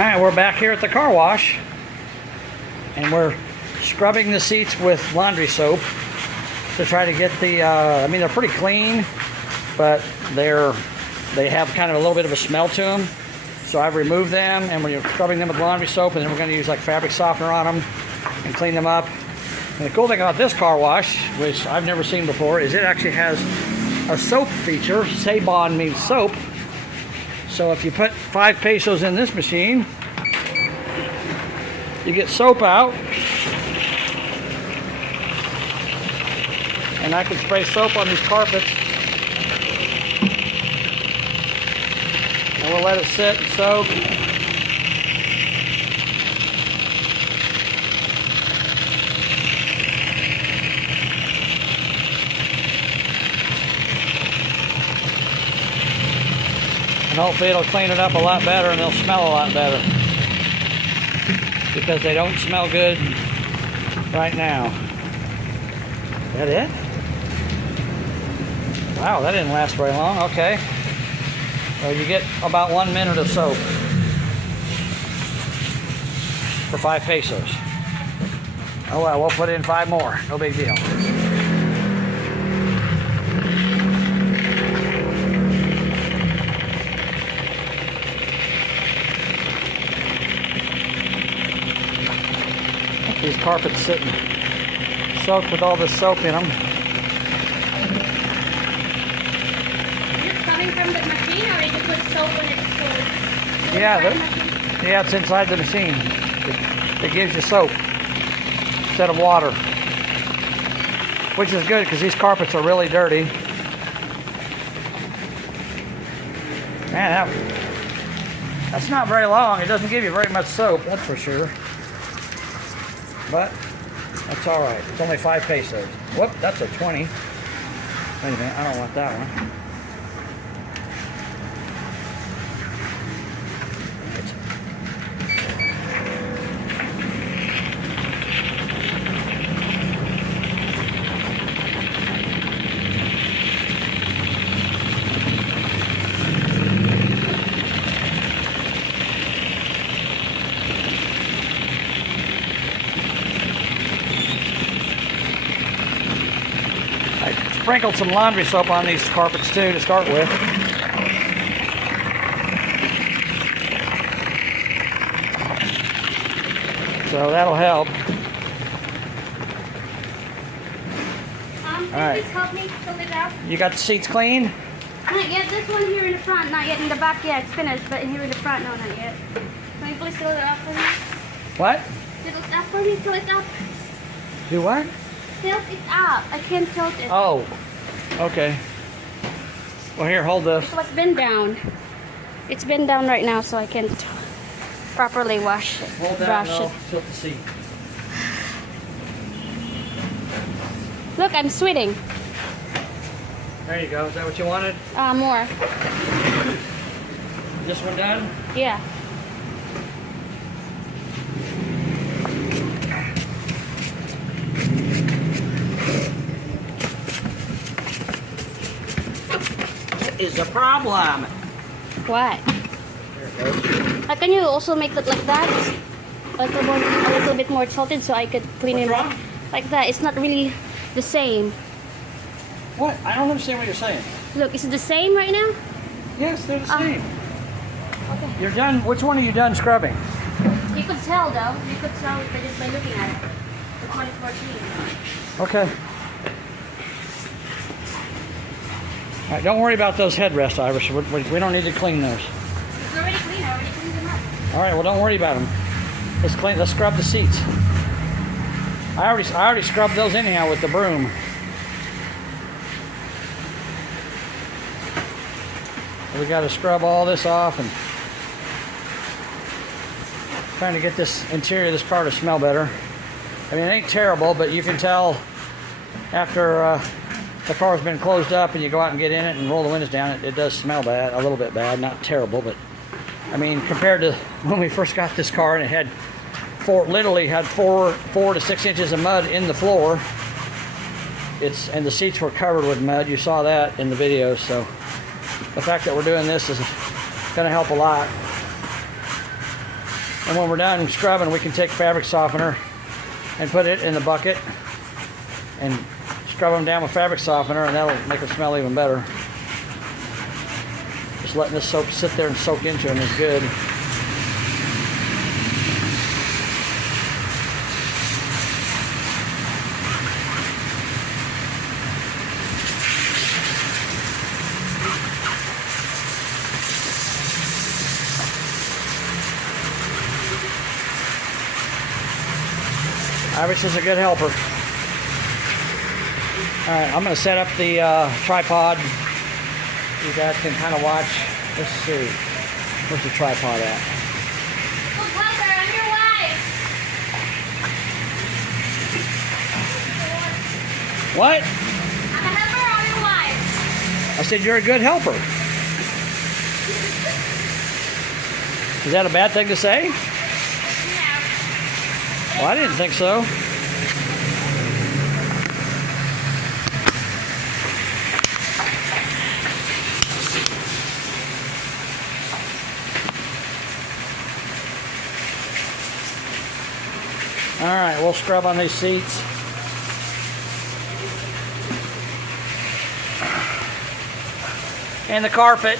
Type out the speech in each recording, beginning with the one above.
Alright, we're back here at the car wash, and we're scrubbing the seats with laundry soap to try to get the, I mean, they're pretty clean, but they have kind of a little bit of a smell to them. So I've removed them, and we're scrubbing them with laundry soap, and then we're going to use like fabric softener on them and clean them up. And the cool thing about this car wash, which I've never seen before, is it actually has a soap feature. Sabon means soap. So if you put 5 pesos in this machine, you get soap out, and I can spray soap on these carpets, and we'll let it sit and soak. And hopefully it'll clean it up a lot better, and they'll smell a lot better, because they don't smell good right now. Is that it? Wow, that didn't last very long. Okay. Well, you get about 1 minute of soap for 5 pesos. Oh well, we'll put in 5 more. No big deal. These carpets sitting soaked with all this soap in them. Is it coming from the machine, or is it with soap when it's full? Yeah, it's inside the machine. It gives you soap instead of water, which is good because these carpets are really dirty. Man, that's not very long. It doesn't give you very much soap, that's for sure. But that's all right. It's only 5 pesos. Whoop, that's a 20. Wait a minute, I don't want that one. Sprinkled some laundry soap on these carpets too to start with. So that'll help. Can Alright. you please help me fill it out? You got the seats clean? Not yet. This one here in the front, not yet. In the back, yeah, it's finished. But here in the front, no, not yet. Can you please fill it up for me? What? Fill it up for me. Fill it up. Do what? Tilt it up. I can't tilt it. Oh, okay. Well, here, hold this. So it's been down. It's been down right now, so I can't properly wash it. Hold that brush and it. I'll tilt the seat. Look, I'm sweating. There you go. Is that what you wanted? More. This one done? Yeah. Is a problem. What? There it goes. Can you also make it like that? A little bit more tilted so I could clean What's it wrong? like that. It's not really the same. What? I don't understand what you're saying. Look, is it the same right now? Yes, they're the same. Okay. You're done. Which one are you done scrubbing? You could tell though. You could tell just by looking at it. Which one is more clean? Okay. All right, don't worry about those headrests, Iris. We don't need to clean those. It's already clean. I already cleaned them up. All right, well, don't worry about them. Let's scrub the seats. I already scrubbed those anyhow with the broom. We got to scrub all this off and trying to get this interior of this car to smell better. I mean, it ain't terrible, but you can tell after the car's been closed up and you go out and get in it and roll the windows down, it does smell bad, a little bit bad, not terrible, but I mean, compared to when we first got this car and it had literally had 4 to 6 inches of mud in the floor. And the seats were covered with mud. You saw that in the video. So the fact that we're doing this is going to help a lot. And when we're done scrubbing, we can take fabric softener and put it in the bucket and scrub them down with fabric softener, and that'll make them smell even better. Just letting this soap sit there and soak into them is good. Iris is a good helper. All right, I'm going to set up the tripod. You guys can kind of watch. Let's see. Where's the tripod at? Look, helper, I'm your wife. What? I'm a helper, I'm your wife. I said you're a good helper. Is that a bad thing to say? No. Well, I didn't think so. All right, we'll scrub on these seats. And the carpet.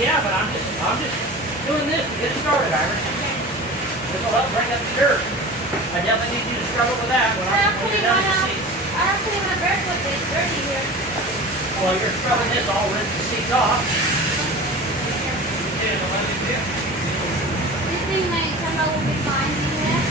Yeah, but I'm just doing this to get it started, Iris. This will help bring up the dirt. I definitely need you to struggle with that when you're done with the seats. I don't put it on barefoot, but it's dirty here. Well, you're scrubbing this all, rinse the seats off. This thing might come out will be fine, you know that?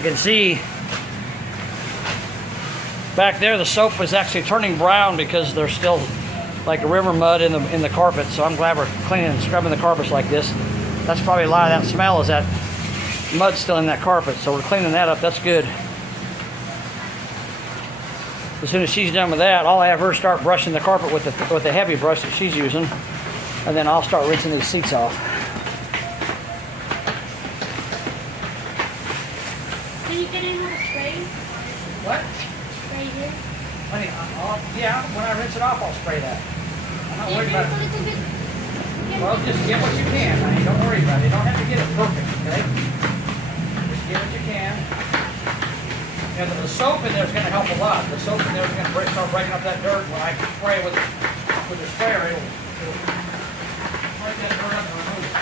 You can see back there the soap is actually turning brown because there's still like river mud in the carpet. So I'm glad we're cleaning and scrubbing the carpets like this. That's probably a lot of that smell, is that mud still in that carpet. So we're cleaning that up. That's good. As soon as she's done with that, I'll have her start brushing the carpet with the heavy brush that she's using, and then I'll start rinsing these seats off. Can you get in with a spray? What? Spray here? Yeah, when I rinse it off, I'll spray that. I'm not worried about it. A little bit. Well, just get what you can, honey. Don't worry about it. You don't have to get it perfect, okay? Just get what you can. And the soap in there is going to help a lot. The soap in there is going to start breaking up that dirt. When I spray with the sprayer, it'll break that dirt up and remove it.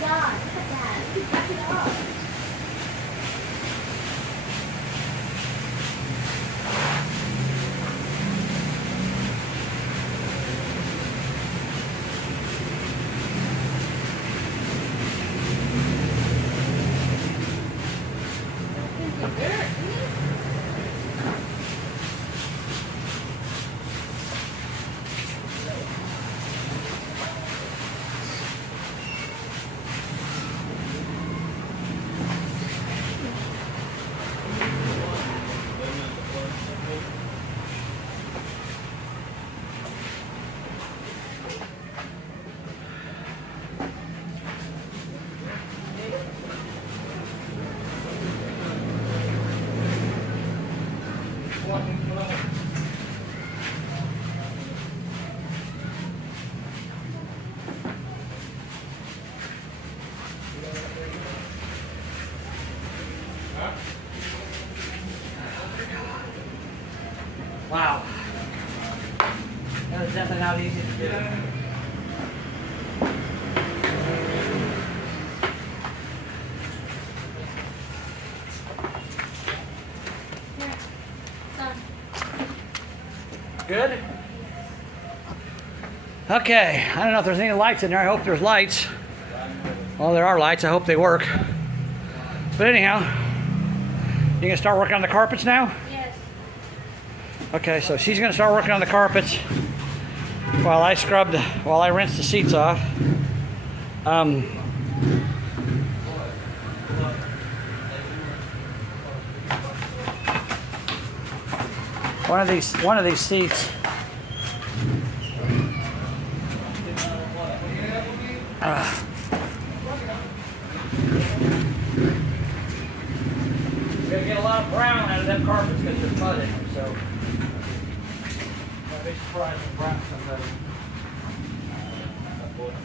God, look at that. You can back it up. Wow. That was definitely not easy to do. Here. Done. Good? Okay, I don't know if there's any lights in there. I hope there's lights. Well, there are lights. I hope they work. But anyhow, you gonna start working on the carpets now? Yes. Okay, so she's gonna start working on the carpets while I rinse the seats off. One of these seats. You're gonna get a lot of brown out of them carpets because there's mud in them, so I'd be surprised if brown comes out.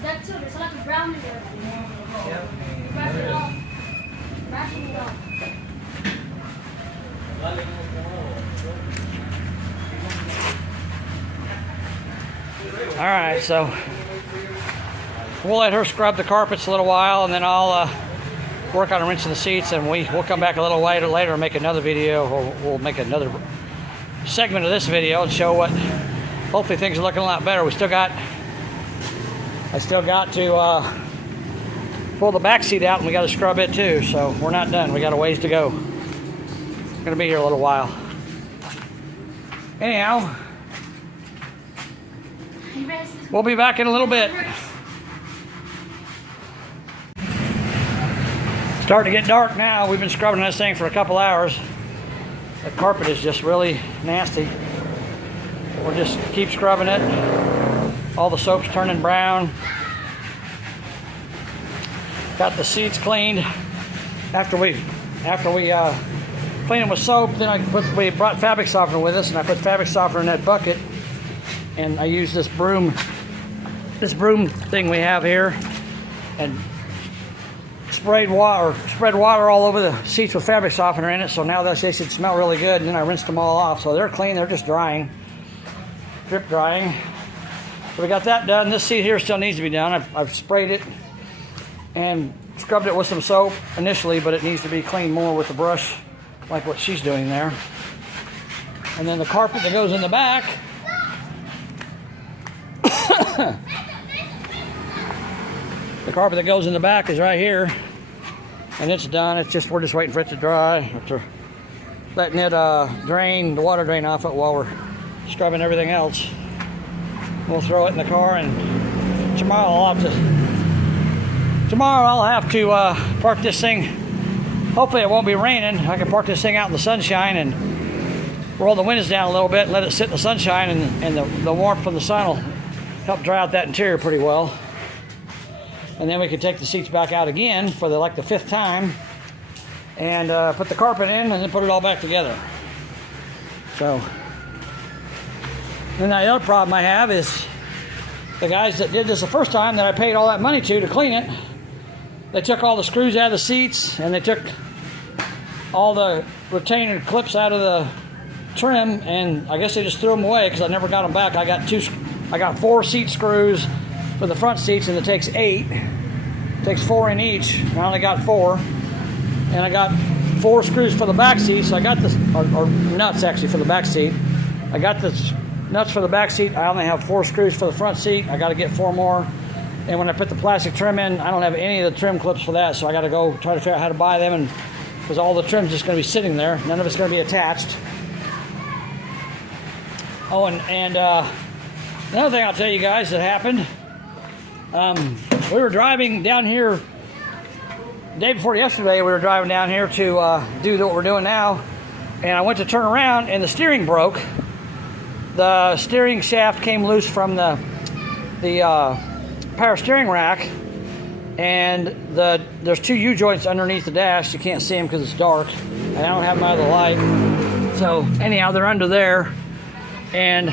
That's too. There's a lot of brown in there. Yep. Brush it off. Brushing it off. All right, so we'll let her scrub the carpets a little while, and then I'll work on rinsing the seats, and we'll come back a little later and make another video, or we'll make another segment of this video and show what. Hopefully things are looking a lot better. I still got to pull the back seat out, and we got to scrub it too. So we're not done. We got a ways to go. We're gonna be here a little while. Anyhow, we'll be back in a little bit. Starting to get dark now. We've been scrubbing this thing for a couple hours. The carpet is just really nasty. We'll just keep scrubbing it. All the soap's turning brown. Got the seats cleaned. After we clean them with soap, then we brought fabric softener with us, and I put fabric softener in that bucket, and I use this broom thing we have here, and spread water all over the seats with fabric softener in it, so now they should smell really good. And then I rinsed them all off, so they're clean. They're just drying, drip drying. So we got that done. This seat here still needs to be done. I've sprayed it and scrubbed it with some soap initially, but it needs to be cleaned more with the brush, like what she's doing there. And then the carpet that goes in the back, the carpet that goes in the back is right here, and it's done. We're just waiting for it to dry. After letting it drain, the water drain off it while we're scrubbing everything else. We'll throw it in the car, and tomorrow I'll have to park this thing. Hopefully it won't be raining. I can park this thing out in the sunshine and roll the windows down a little bit and let it sit in the sunshine, and the warmth from the sun will help dry out that interior pretty well. And then we can take the seats back out again for the 5th time and put the carpet in and then put it all back together. So, then the other problem I have is the guys that did this the first time that I paid all that money to clean it, they took all the screws out of the seats, and they took all the retainer clips out of the trim, and I guess they just threw them away because I never got them back. I got 4 seat screws for the front seats, and it takes 8. It takes 4 in each. I only got 4, and I got 4 screws for the back seat. So I got this, or nuts actually for the back seat. I got the nuts for the back seat. I only have 4 screws for the front seat. I got to get 4 more. And when I put the plastic trim in, I don't have any of the trim clips for that, so I got to go try to figure out how to buy them, and because all the trim's just going to be sitting there. None of it's going to be attached. Oh, and another thing I'll tell you guys that happened. We were driving down here the day before yesterday. We were driving down here to do what we're doing now, and I went to turn around, and the steering broke. The steering shaft came loose from the power steering rack, and there's 2 U-joints underneath the dash. You can't see them because it's dark, and I don't have my other light. So anyhow, they're under there, and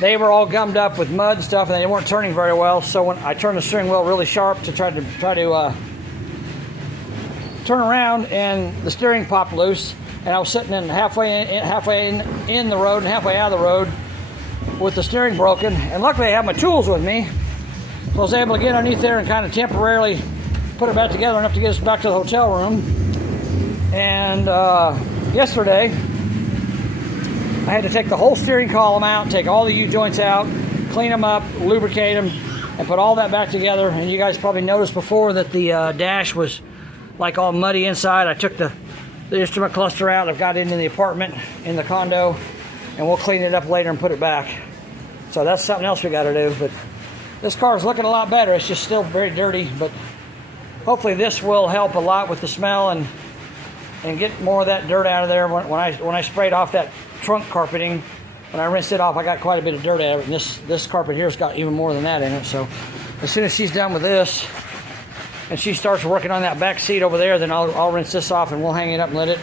they were all gummed up with mud and stuff, and they weren't turning very well. So when I turned the steering wheel really sharp to try to turn around, and the steering popped loose, and I was sitting in halfway in the road and halfway out of the road with the steering broken. And luckily I had my tools with me, so I was able to get underneath there and kind of temporarily put it back together enough to get us back to the hotel room. And yesterday I had to take the whole steering column out, take all the U-joints out, clean them up, lubricate them, and put all that back together. And you guys probably noticed before that the dash was like all muddy inside. I took the instrument cluster out. I've got it in the apartment, in the condo, and we'll clean it up later and put it back. So that's something else we got to do. But this car is looking a lot better. It's just still very dirty, but hopefully this will help a lot with the smell and get more of that dirt out of there. When I sprayed off that trunk carpeting, when I rinsed it off, I got quite a bit of dirt out of it, and this carpet here's got even more than that in it. So as soon as she's done with this and she starts working on that back seat over there, then I'll rinse this off, and we'll hang it up and let it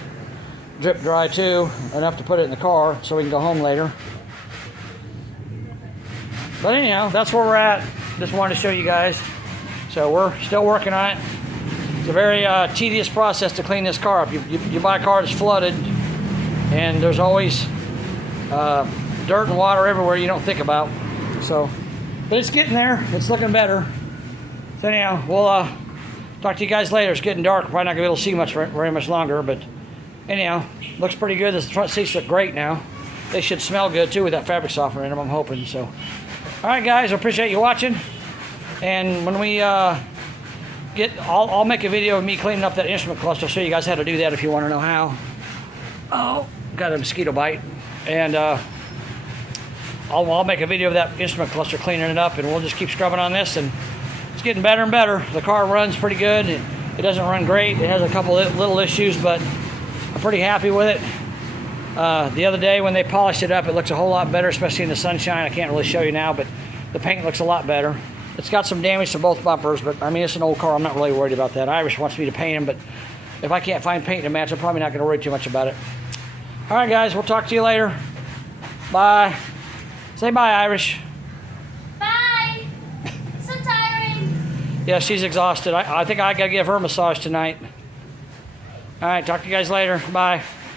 drip dry too, enough to put it in the car so we can go home later. But anyhow, that's where we're at. Just wanted to show you guys. So we're still working on it. It's a very tedious process to clean this car up. You buy a car that's flooded, and there's always dirt and water everywhere you don't think about. So, but it's getting there. It's looking better. So anyhow, we'll talk to you guys later. It's getting dark. Probably not gonna be able to see much very much longer. But anyhow, looks pretty good. The front seats look great now. They should smell good too with that fabric softener in them, I'm hoping. So, all right, guys, I appreciate you watching. And when we I'll make a video of me cleaning up that instrument cluster. I'll show you guys how to do that if you want to know how. Oh, got a mosquito bite. And I'll make a video of that instrument cluster cleaning it up, and we'll just keep scrubbing on this, and it's getting better and better. The car runs pretty good. It doesn't run great. It has a couple of little issues, but I'm pretty happy with it. The other day when they polished it up, it looks a whole lot better, especially in the sunshine. I can't really show you now, but The paint looks a lot better. It's got some damage to both bumpers, but I mean, it's an old car. I'm not really worried about that. Irish wants me to paint them, but if I can't find paint to match, I'm probably not going to worry too much about it. All right, guys, we'll talk to you later. Bye. Say bye, Irish. Bye. So tiring. Yeah, she's exhausted. I think I got to give her a massage tonight. All right, talk to you guys later. Bye.